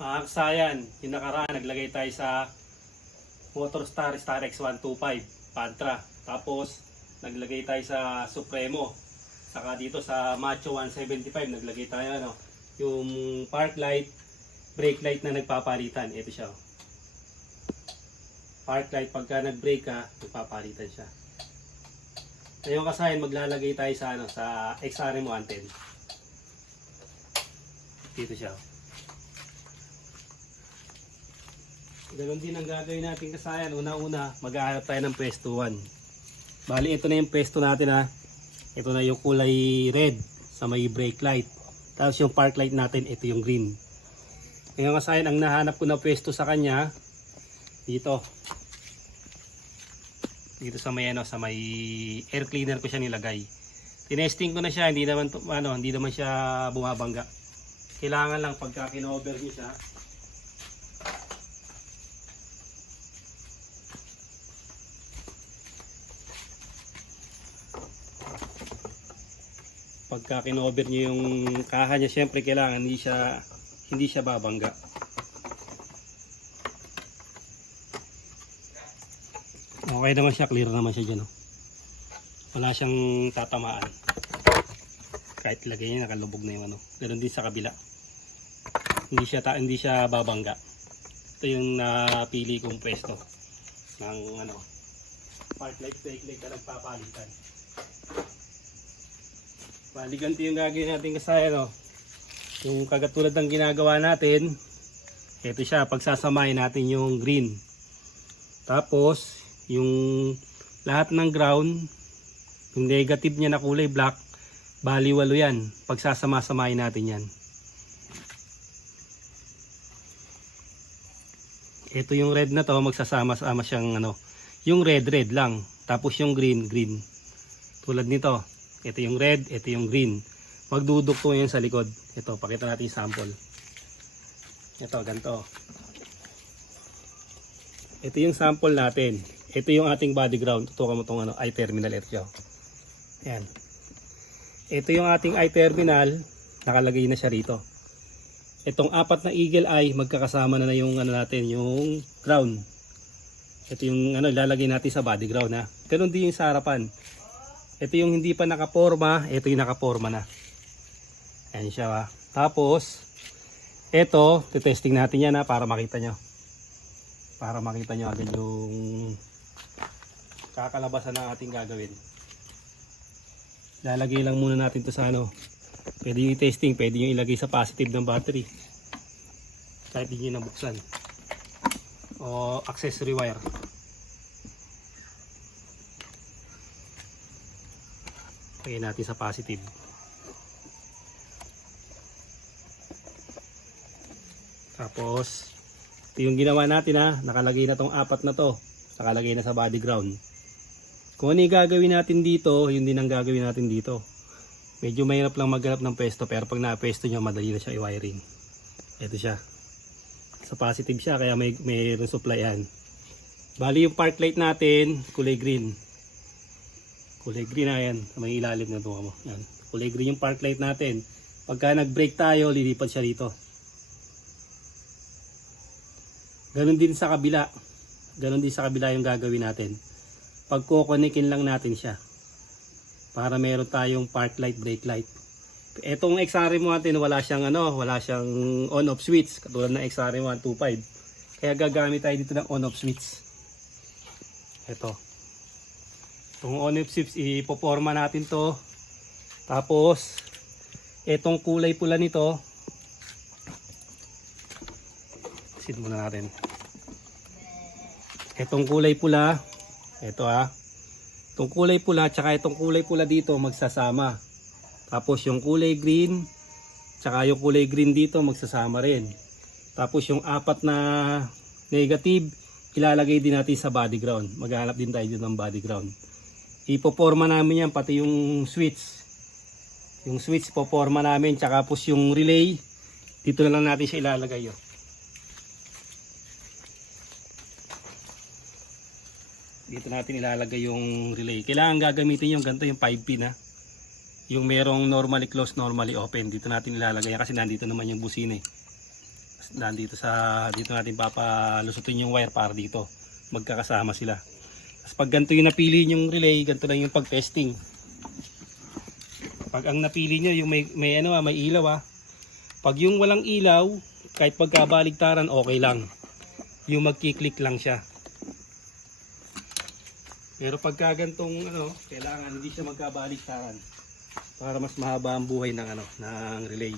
Mga kasayan, yung nakaraan, naglagay tayo sa Motor Star Star X125 Pantra. Tapos, naglagay tayo sa Supremo. Saka dito sa Macho 175, naglagay tayo ano, yung park light, brake light na nagpapalitan. Ito siya. oh. Park light, pagka nag-brake ka, nagpapalitan siya. Ngayon kasayan, maglalagay tayo sa ano, sa XRM 110. Dito siya. oh. Ganon din ang gagawin natin kasayan. Una-una, maghahanap tayo ng pwesto 1. Bali, ito na yung pwesto natin ha. Ito na yung kulay red sa may brake light. Tapos yung park light natin, ito yung green. Ngayon kasayan, ang nahanap ko na pwesto sa kanya, dito. Dito sa may ano, sa may air cleaner ko siya nilagay. Tinesting ko na siya, hindi naman ano, hindi naman siya bumabangga. Kailangan lang pagka kinover niyo siya, pagka kinover niyo yung kaha niya, syempre kailangan hindi siya hindi siya babangga. Okay naman siya, clear naman siya dyan. Oh. Wala siyang tatamaan. Kahit lagay niya nakalubog na yung ano. Ganun din sa kabila. Hindi siya ta hindi siya babangga. Ito yung napili kong pwesto ng ano park light brake light na nagpapalitan. Bali ganito yung gagawin natin kasi ano, yung kagatulad ng ginagawa natin, ito siya, pagsasamahin natin yung green. Tapos, yung lahat ng ground, yung negative niya na kulay black, bali walo yan. Pagsasama-samahin natin yan. Ito yung red na to, magsasama-sama siyang ano, yung red red lang, tapos yung green green. Tulad nito, ito yung red, ito yung green. Magdudukto yan sa likod. Ito, pakita natin yung sample. Ito, ganito. Ito yung sample natin. Ito yung ating body ground. Tutukan mo itong ano, I-terminal ito. Ayan. Ito yung ating I-terminal. Nakalagay na siya rito. Itong apat na eagle eye, magkakasama na na yung ano natin, yung ground. Ito yung ano, ilalagay natin sa body ground ha. Ganun din yung sa harapan. Ito yung hindi pa nakaporma, ito yung nakaporma na. Ayan siya ha. Tapos, ito, testing natin yan ha, para makita nyo. Para makita nyo agad yung kakalabasan ng ating gagawin. Lalagay lang muna natin to sa ano. Pwede yung testing, pwede yung ilagay sa positive ng battery. Kahit hindi nyo nabuksan. O accessory wire. Lagay natin sa positive. Tapos, ito yung ginawa natin ha. Nakalagay na tong apat na to. Nakalagay na sa body ground. Kung ano yung gagawin natin dito, yun din ang gagawin natin dito. Medyo mahirap lang maghanap ng pesto pero pag na-pesto nyo, madali na siya i-wiring. Ito siya. Sa positive siya kaya may mayroon supply yan. Bali yung park light natin, kulay green. Kulay green na yan. May ilalim na ito mo. Yan. Kulay green yung park light natin. Pagka nag-brake tayo, lilipat siya dito. Ganon din sa kabila. Ganon din sa kabila yung gagawin natin. Pag kukonikin lang natin siya. Para meron tayong park light, brake light. Etong XRM natin wala siyang ano, wala siyang on-off switch katulad ng XRM 125. Kaya gagamit tayo dito ng on-off switch. Ito. Itong on-off switch ipoporma natin to. Tapos etong kulay pula nito Sit muna natin. Itong kulay pula, ito ah. Itong kulay pula tsaka itong kulay pula dito magsasama. Tapos yung kulay green, tsaka yung kulay green dito magsasama rin. Tapos yung apat na negative, ilalagay din natin sa body ground. Maghanap din tayo ng body ground. Ipoporma namin yan, pati yung switch. Yung switch poporma namin, tsaka po yung relay, dito na lang natin siya ilalagay. Oh. dito natin ilalagay yung relay. Kailangan gagamitin yung ganito yung 5 pin ha. Yung merong normally closed, normally open. Dito natin ilalagay yan kasi nandito naman yung busina eh. dahil dito sa dito natin papalusutin yung wire para dito magkakasama sila Pag ganito yung napili yung relay ganito lang yung pag-testing. Pag ang napili nyo yung may, may ano ah, may ilaw ah. Pag yung walang ilaw kahit pagkabaligtaran okay lang. Yung magkiklik lang siya. Pero pagka gantong ano kailangan hindi siya magkabaligtaran para mas mahaba ang buhay ng ano ng relay.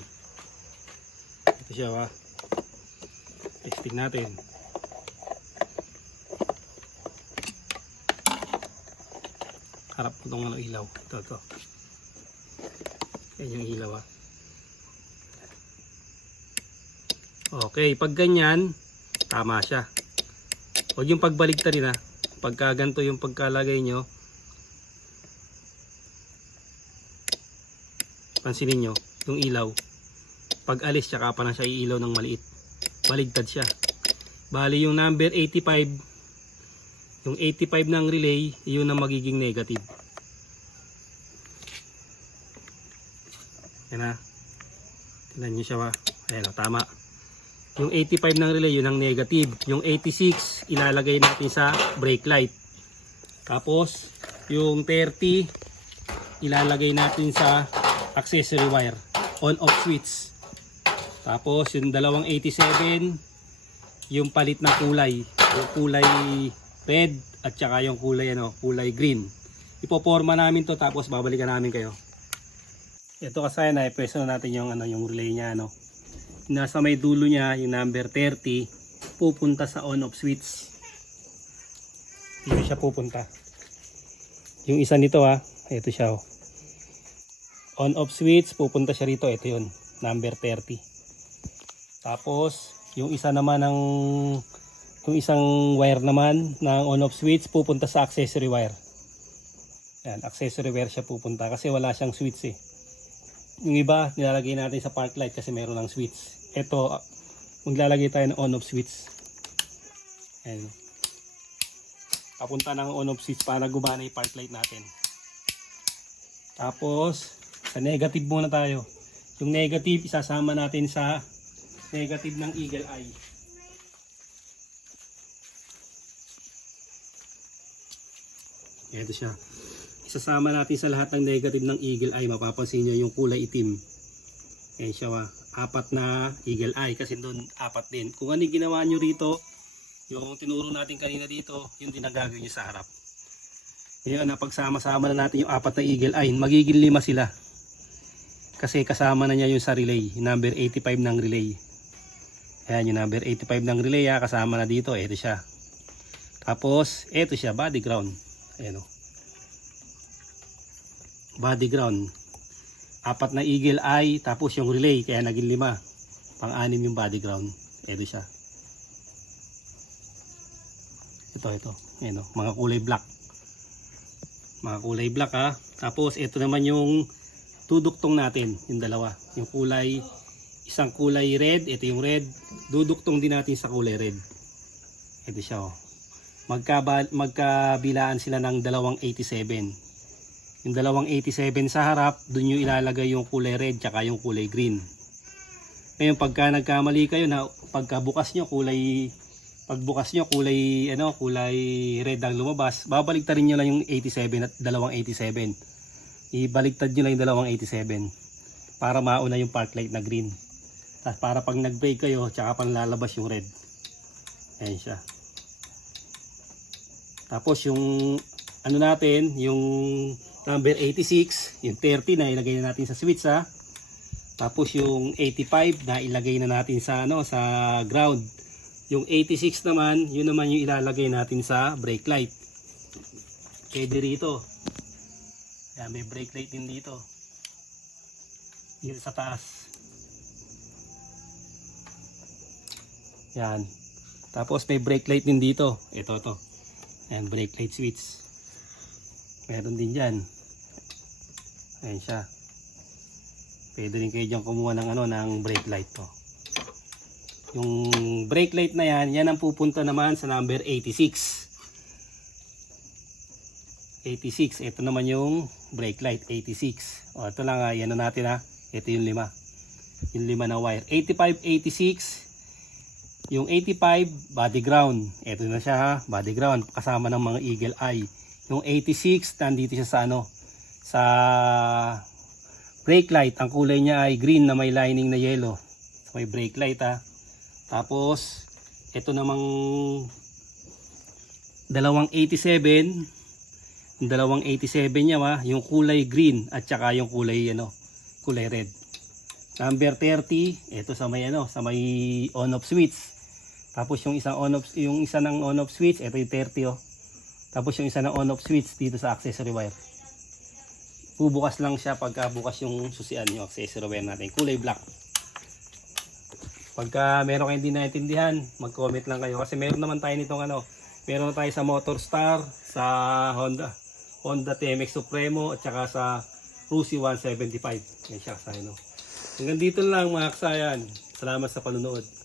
Ito siya ha testing natin harap itong ano, ilaw. Ito ito. Yan yung ilaw ha okay pag ganyan tama siya. Huwag yung pagbaligtad rin ha pagka ganito yung pagkalagay nyo pansinin nyo yung ilaw. Pag alis tsaka pa na siya iilaw ng maliit. Baligtad siya. Bali yung number 85 yung 85 ng relay yun ang magiging negative. Yan na. Tignan nyo siya ba ayan o tama. Yung 85 ng relay yun ang negative. Yung 86 ilalagay natin sa brake light. Tapos yung 30 ilalagay natin sa accessory wire. On off switch. Tapos yung dalawang 87 yung palit na kulay. Yung kulay red at saka yung kulay ano kulay green. Ipoporma namin to tapos babalikan namin kayo. Ito kasi na pwesto na natin yung ano yung relay niya ano. Nasa may dulo niya yung number 30 pupunta sa on off switch. Dito siya pupunta. Yung isa nito ha ito siya oh. On off switch pupunta siya rito ito yun number 30 tapos yung isa naman ng yung isang wire naman ng on off switch pupunta sa accessory wire. Yan accessory wire siya pupunta kasi wala siyang switch eh. Yung iba nilalagay natin sa park light kasi meron ng switch. Ito maglalagay tayo ng on off switch. Yan papunta ng on off switch para gumana yung park light natin. Tapos sa negative muna tayo. Yung negative isasama natin sa negative ng eagle eye ito siya. Isasama natin sa lahat ng negative ng eagle eye. Mapapansin nyo yung kulay itim. Ayan siya wa. Apat na eagle eye. Kasi doon apat din. Kung ano ginawa nyo rito yung tinuro natin kanina dito yun din ang gagawin nyo sa harap. Ngayon napagsama-sama na natin yung apat na eagle eye. Magiging lima sila. Kasi kasama na niya yung sa relay. Number 85 ng relay. Ayan yung number 85 ng relay ha, kasama na dito. Ito siya. Tapos ito siya body ground ayan o. Body ground. Apat na eagle eye tapos yung relay kaya naging lima. Pang anim yung body ground. Ito siya. Ito ito. Ayan o, mga kulay black. Mga kulay black ha. Tapos ito naman yung tuduktong natin yung dalawa. Yung kulay isang kulay red ito yung red. Duduktong din natin sa kulay red. Ito siya oh Magkaba, magkabilaan sila ng dalawang 87 yung dalawang 87 sa harap dun yung ilalagay yung kulay red tsaka yung kulay green. Ngayon pagka nagkamali kayo na pagkabukas nyo kulay pagbukas nyo kulay ano kulay red ang lumabas babaligtarin nyo lang yung 87 at dalawang 87 ibaligtad nyo lang yung dalawang 87 para mauna yung park light na green. Para pag nag brake kayo tsaka pang lalabas yung red. Ayan siya tapos yung ano natin yung number 86 yung 30 na ilagay na natin sa switch ha tapos yung 85 na ilagay na natin sa ano sa ground yung 86 naman yun naman yung ilalagay natin sa brake light pwede rito yan, may brake light din dito. Dito sa taas. Yan. Tapos may brake light din dito. Ito to. Yan, brake light switch. Meron din dyan. Ayan siya. Pwede rin kayo dyan kumuha ng ano, ng brake light to. Yung brake light na yan, yan ang pupunta naman sa number 86. 86. Ito naman yung brake light 86. O ito lang ha, yan na natin ha. Ito yung lima. Yung lima na wire. 85, 86. Yung 85, body ground. Ito na siya ha, body ground. Kasama ng mga eagle eye. Yung 86, nandito siya sa ano, sa brake light. Ang kulay niya ay green na may lining na yellow. So, may brake light ha. Tapos, ito namang dalawang 87. Yung dalawang 87 niya ha, yung kulay green at saka yung kulay ano, kulay red. Number 30, ito sa may ano, sa may on off switch. Tapos yung isang on off yung isa ng on off switch, ito yung 30 oh. Tapos yung isa ng on off switch dito sa accessory wire. Bubukas lang siya pagka bukas yung susian yung accessory wire natin, kulay black. Pagka meron kayong hindi naintindihan, mag-comment lang kayo kasi meron naman tayo nitong ano, meron tayo sa Motor Star, sa Honda, Honda TMX Supremo at saka sa Rusi 175. Yan siya sa ano. Hanggang dito lang mga kasayan. Salamat sa panunood.